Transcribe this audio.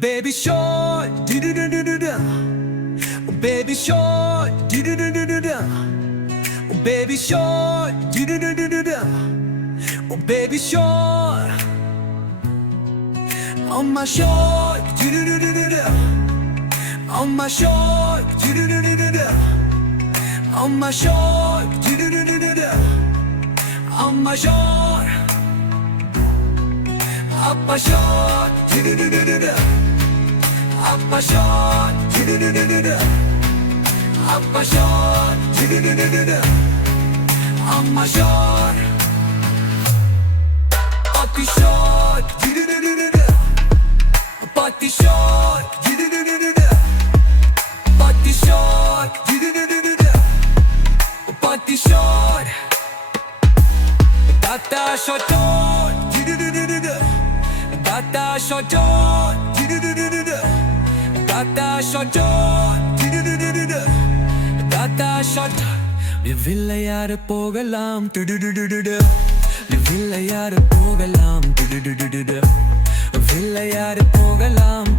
Baby shark, do do do do do do. Baby shark, do do do do do do. Baby shark, do do do do do do. Baby shark, on my shark, do do do do do do. On my shark, do do do do do do. On my shark, do do do do do do. On my shark, up my shark, do do do do do do. Up my shark, do do do do do do. Up my shark, do do do do do do. On my shark, up the shark, do do do do do do. Up the shark, do do do do do do. Up the shark, do do do do do do. Up the shark, Tata shot, do do do do do do. Tata shot, do do do do do do. Tata shot, do do do do do do. Tata shot. விளையாட போகலாம் டுடுடுடுடு விளையாட போகலாம் டுடுடுடுடு விளையாட போகலாம்